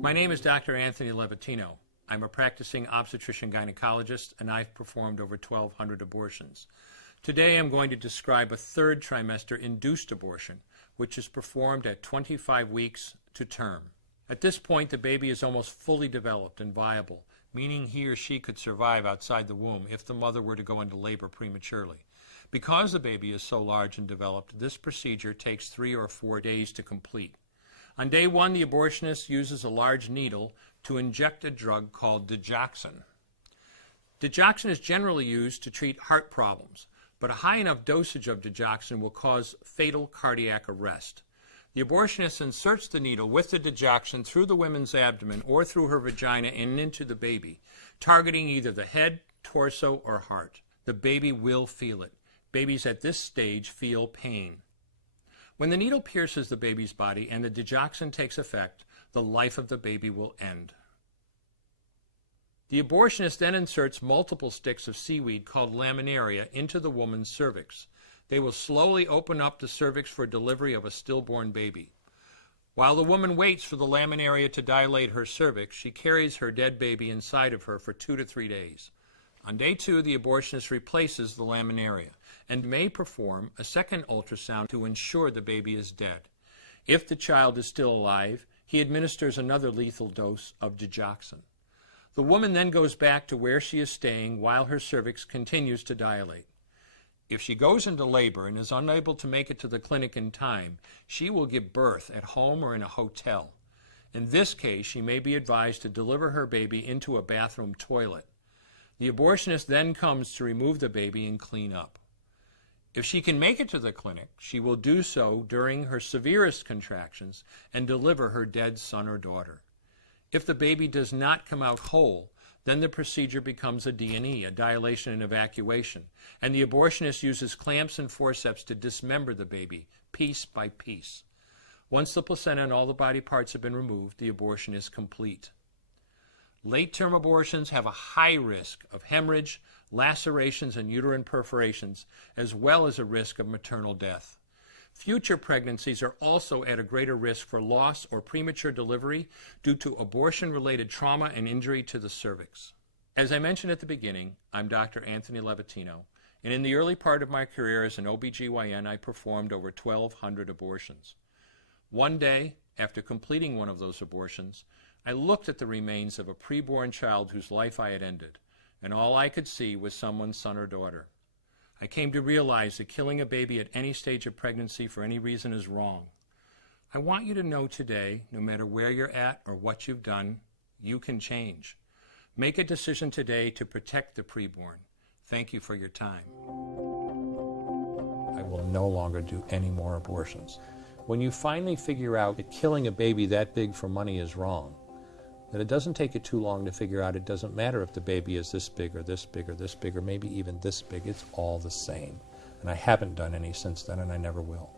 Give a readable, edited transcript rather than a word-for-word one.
My name is Dr. Anthony Levatino. I'm a practicing obstetrician-gynecologist, and I've performed over 1,200 abortions. Today I'm going to describe a third trimester induced abortion, which is performed at 25 weeks to term. At this point, the baby is almost fully developed and viable, meaning he or she could survive outside the womb if the mother were to go into labor prematurely. Because the baby is so large and developed, this procedure takes 3 or 4 days to complete. On day 1, the abortionist uses a large needle to inject a drug called digoxin. Digoxin is generally used to treat heart problems, but a high enough dosage of digoxin will cause fatal cardiac arrest. The abortionist inserts the needle with the digoxin through the woman's abdomen or through her vagina and into the baby, targeting either the head, torso, or heart. The baby will feel it. Babies at this stage feel pain. When the needle pierces the baby's body and the digoxin takes effect, the life of the baby will end. The abortionist then inserts multiple sticks of seaweed called laminaria into the woman's cervix. They will slowly open up the cervix for delivery of a stillborn baby. While the woman waits for the laminaria to dilate her cervix, she carries her dead baby inside of her for 2 to 3 days. On day 2, the abortionist replaces the laminaria and may perform a second ultrasound to ensure the baby is dead. If the child is still alive, he administers another lethal dose of digoxin. The woman then goes back to where she is staying while her cervix continues to dilate. If she goes into labor and is unable to make it to the clinic in time, she will give birth at home or in a hotel. In this case, she may be advised to deliver her baby into a bathroom toilet. The abortionist then comes to remove the baby and clean up. If she can make it to the clinic, she will do so during her severest contractions and deliver her dead son or daughter. If the baby does not come out whole, then the procedure becomes a D&E, a dilation and evacuation, and the abortionist uses clamps and forceps to dismember the baby, piece by piece. Once the placenta and all the body parts have been removed, the abortion is complete. Late-term abortions have a high risk of hemorrhage, lacerations, and uterine perforations, as well as a risk of maternal death. Future pregnancies are also at a greater risk for loss or premature delivery due to abortion-related trauma and injury to the cervix. As I mentioned at the beginning, I'm Dr. Anthony Levatino, and in the early part of my career as an OBGYN, I performed over 1,200 abortions. One day, after completing one of those abortions, I looked at the remains of a preborn child whose life I had ended, and all I could see was someone's son or daughter. I came to realize that killing a baby at any stage of pregnancy for any reason is wrong. I want you to know today, no matter where you're at or what you've done, you can change. Make a decision today to protect the preborn. Thank you for your time. I will no longer do any more abortions. When you finally figure out that killing a baby that big for money is wrong, that it doesn't take you too long to figure out it doesn't matter if the baby is this big or this big or this big or maybe even this big, it's all the same. And I haven't done any since then, and I never will.